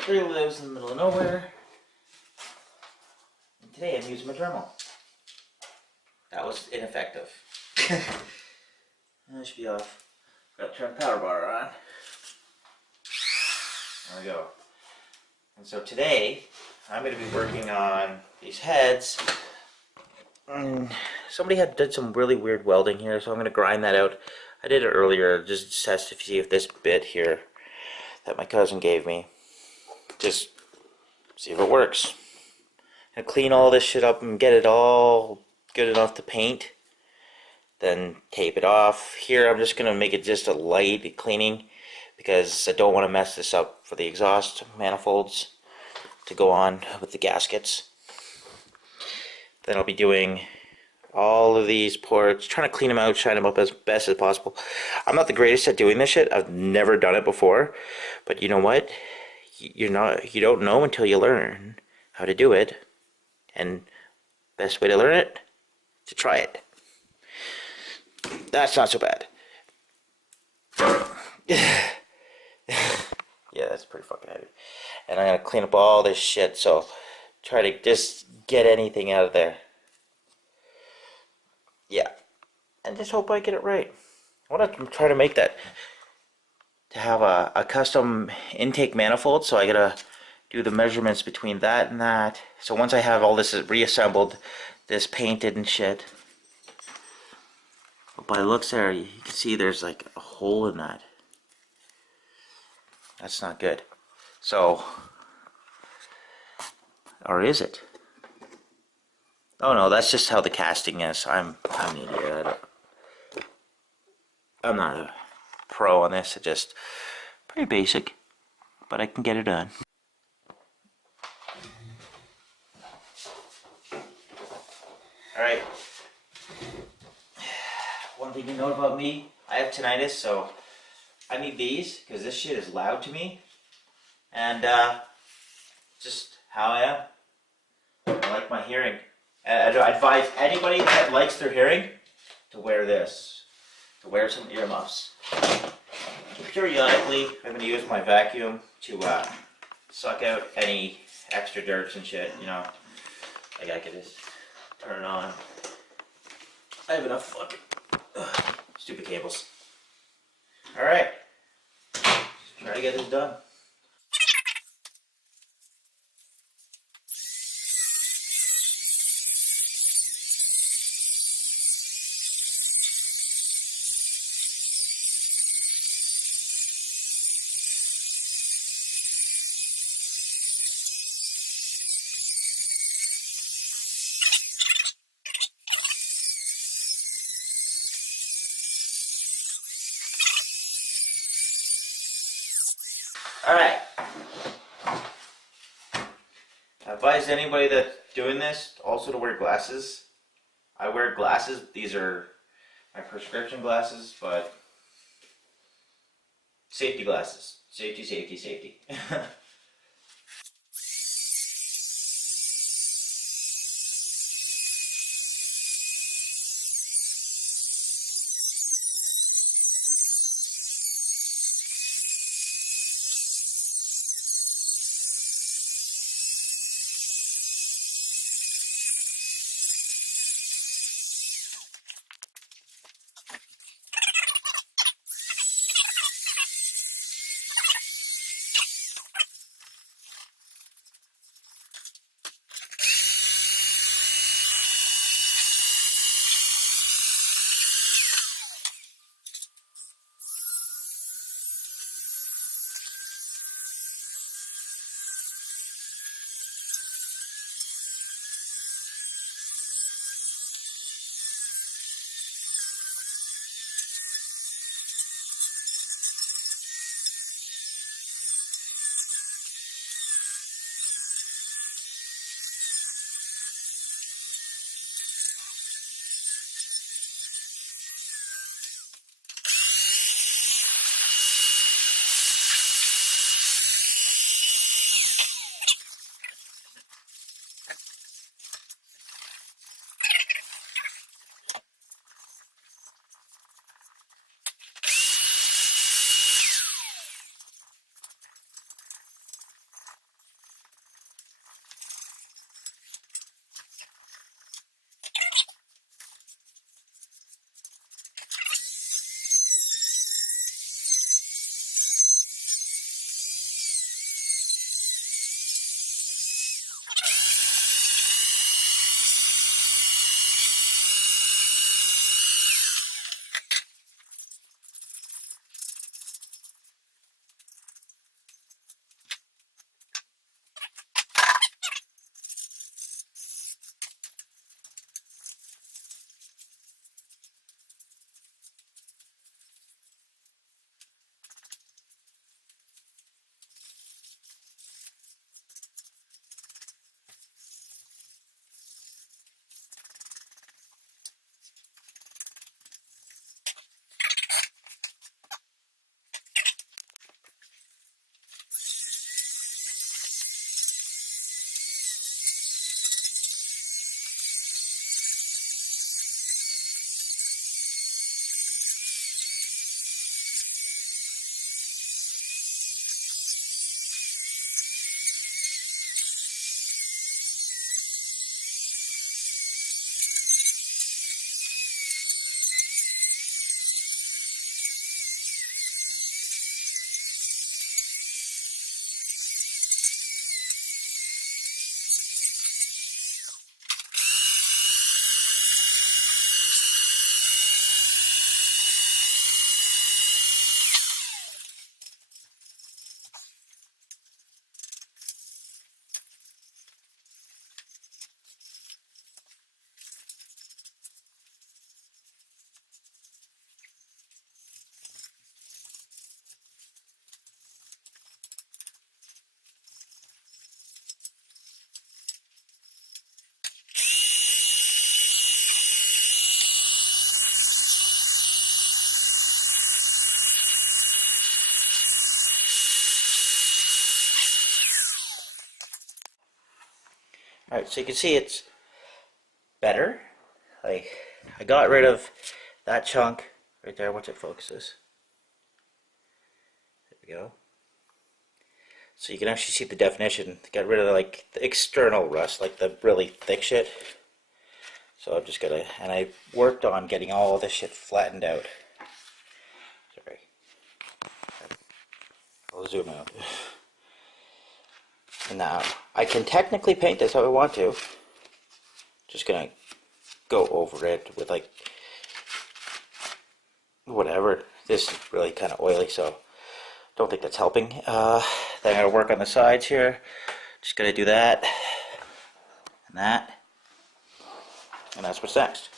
Tree lives in the middle of nowhere. And today I'm using my Dremel. That was ineffective. That should be off. Got to turn the power bar on. There we go. And so today I'm going to be working on these heads. And somebody did some really weird welding here, so I'm going to grind that out. I did it earlier just to test to see if this bit here that my cousin gave me, just see if it works. And clean all this shit up and get it all good enough to paint. Then tape it off. Here I'm just going to make it just a light cleaning because I don't want to mess this up for the exhaust manifolds to go on with the gaskets. Then I'll be doing all of these ports, trying to clean them out, shine them up as best as possible. I'm not the greatest at doing this shit. I've never done it before, but you know what? You don't know until you learn how to do it, and best way to learn it is to try it. That's not so bad. Yeah, that's pretty fucking heavy. And I'm gonna clean up all this shit, so try to just get anything out of there. Yeah, and just hope I get it right. I want to try to make that, to have a custom intake manifold, so I gotta do the measurements between that and that. So once I have all this reassembled, this painted and shit, but by the looks there, you can see there's like a hole in that. That's not good. So, or is it? Oh no, that's just how the casting is. I'm an idiot. I'm not a pro on this. It's just pretty basic, but I can get it done. Alright. One thing you know about me, I have tinnitus, so I need these because this shit is loud to me. And just how I am. I like my hearing. I advise anybody that likes their hearing to wear this, to wear some earmuffs. Periodically, I'm going to use my vacuum to suck out any extra dirt and shit, you know. Like I could just turn it on. I have enough fucking stupid cables. Alright, try to get this done. Alright. I advise anybody that's doing this also to wear glasses. I wear glasses. These are my prescription glasses, but safety glasses. Safety, safety, safety. Alright, so you can see it's better. Like, I got rid of that chunk right there. Watch it focuses. There we go. So you can actually see the definition. Got rid of like the external rust, like the really thick shit. So I'm just gonna, and I worked on getting all this shit flattened out. Sorry. I'll zoom out. And now, I can technically paint this how I want to. Just gonna go over it with like, whatever. This is really kind of oily, so don't think that's helping. Then I gotta work on the sides here. Just gonna do that, and that, and that's what's next.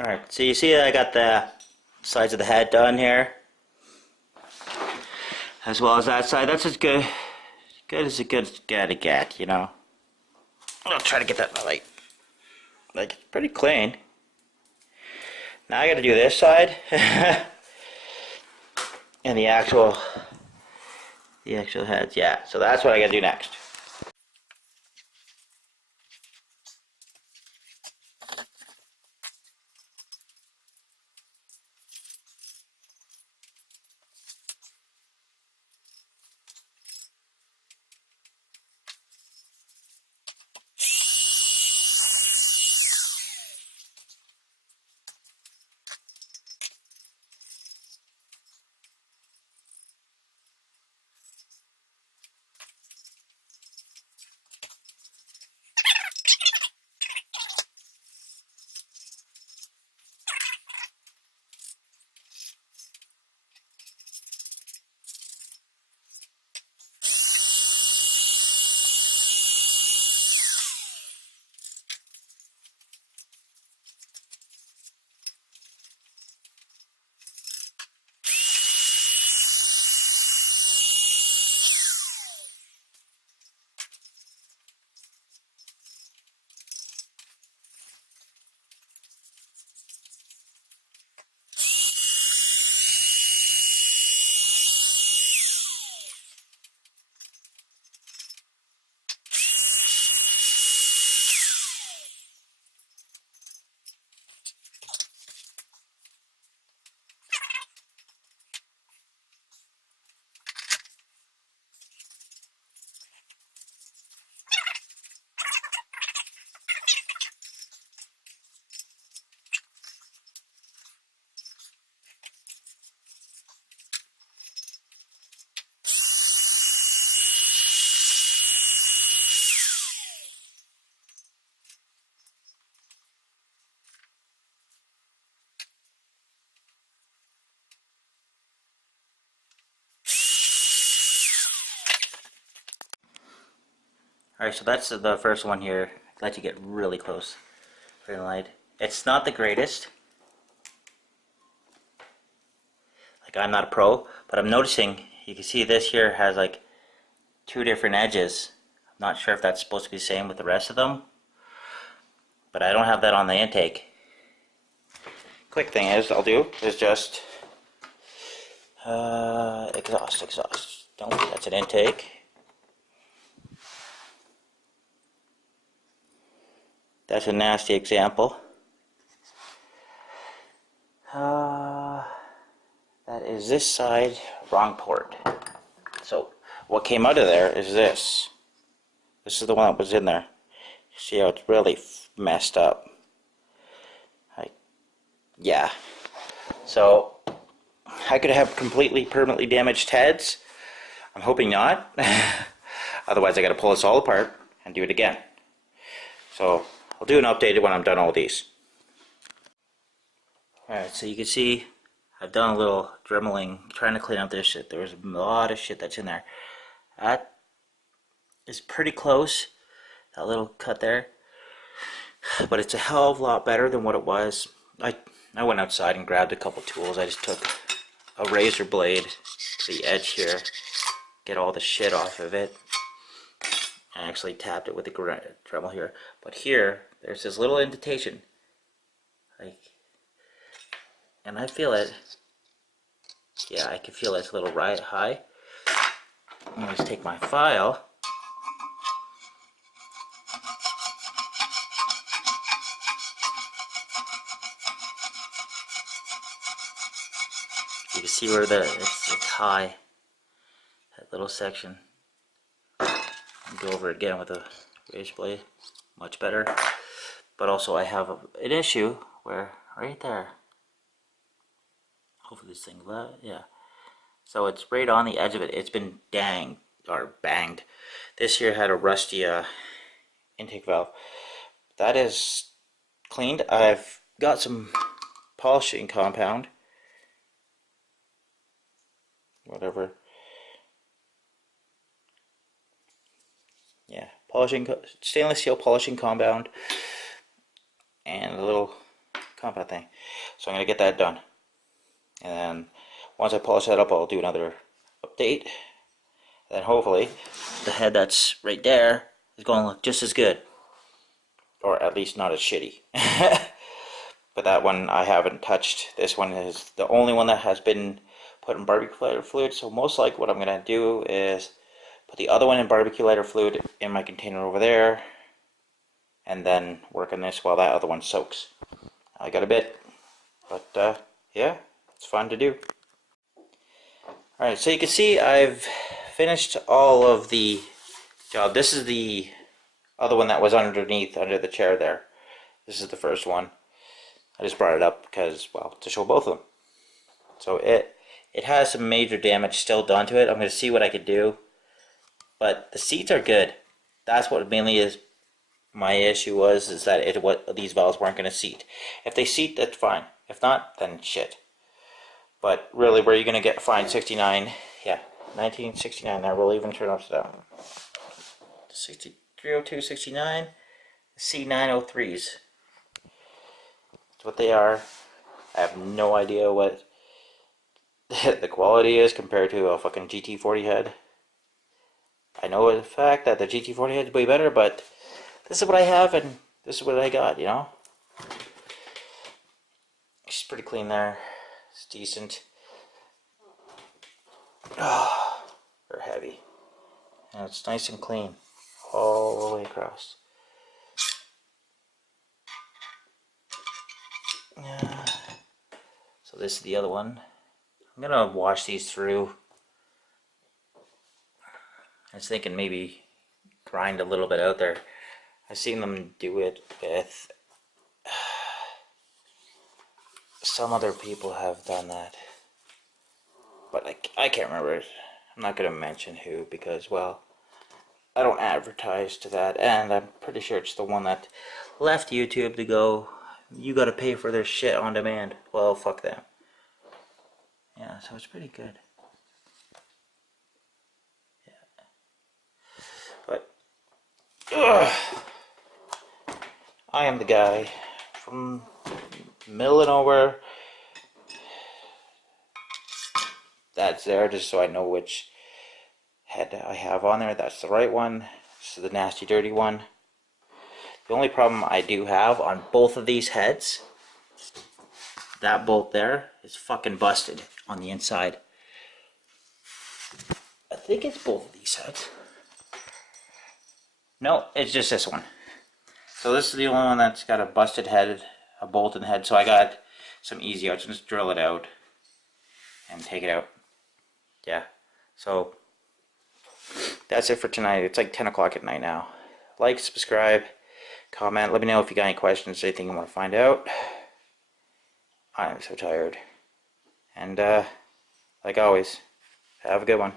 Alright, so you see I got the sides of the head done here, as well as that side. That's as good as it gotta get, you know. I'll try to get that in the light. Like, it's pretty clean. Now I gotta do this side. And the actual heads, yeah. So that's what I gotta do next. Alright, so that's the first one here. Let you get really close for the light. It's not the greatest. Like, I'm not a pro, but I'm noticing, you can see this here has like 2 different edges. I'm not sure if that's supposed to be the same with the rest of them, but I don't have that on the intake. Quick thing I'll do is just exhaust. Don't, that's an intake. That's a nasty example. That is this side, wrong port. So what came out of there is this. This is the one that was in there. See how it's really messed up. Yeah. So I could have completely permanently damaged heads. I'm hoping not. Otherwise I gotta pull this all apart and do it again. So I'll do an updated when I'm done all these. Alright, so you can see I've done a little dremeling, trying to clean up this shit. There was a lot of shit that's in there. That is pretty close, that little cut there. But it's a hell of a lot better than what it was. I went outside and grabbed a couple tools. I just took a razor blade to the edge here, get all the shit off of it. I actually tapped it with the Dremel here. But here, there's this little indentation. Like, and I feel it. Yeah, I can feel it's a little right high. I'm going to take my file. You can see where it's high. That little section. I'll go over it again with a razor blade. Much better. But also I have an issue where right there. Hopefully this thing, yeah. So it's right on the edge of it. It's been banged. This here had a rusty intake valve. That is cleaned. I've got some polishing compound. Whatever. Yeah, stainless steel polishing compound, and a little compound thing. So I'm going to get that done. And then once I polish that up, I'll do another update. Then hopefully the head that's right there is going to look just as good. Or at least not as shitty. But that one I haven't touched. This one is the only one that has been put in barbecue lighter fluid. So most likely what I'm going to do is put the other one in barbecue lighter fluid in my container over there. And then work on this while that other one soaks. I got a bit. But yeah, it's fun to do. Alright, so you can see I've finished all of the job. This is the other one that was underneath, under the chair there. This is the first one. I just brought it up because, well, to show both of them. So it has some major damage still done to it. I'm going to see what I could do. But the seats are good. That's what mainly is my issue was, is that what these valves weren't going to seat. If they seat, that's fine. If not, then shit. But really, where are you going to get fine 69? Yeah, 1969. That will even turn upside down. 302, 69, C903s. That's what they are. I have no idea what the quality is compared to a fucking GT40 head. I know the fact that the GT40 head is way better, but this is what I have and this is what I got, you know? It's pretty clean there. It's decent. Oh, they're heavy. And it's nice and clean all the way across. Yeah. So this is the other one. I'm gonna wash these through. I was thinking maybe grind a little bit out there. I've seen them do it with some other people have done that, but I can't remember it. I'm not gonna mention who because, well, I don't advertise to that, and I'm pretty sure it's the one that left YouTube to go, you gotta pay for their shit on demand. Well, fuck them. Yeah, so it's pretty good. Yeah. But I am the guy from middle of nowhere that's there just so I know which head I have on there. That's the right one. This is the nasty dirty one. The only problem I do have on both of these heads, that bolt there is fucking busted on the inside. I think it's both of these heads. No, it's just this one. So this is the only one that's got a busted head, a bolt in the head. So I got some easy outs. Just drill it out and take it out. Yeah. So that's it for tonight. It's like 10 o'clock at night now. Like, subscribe, comment. Let me know if you got any questions, anything you want to find out. I'm so tired. And like always, have a good one.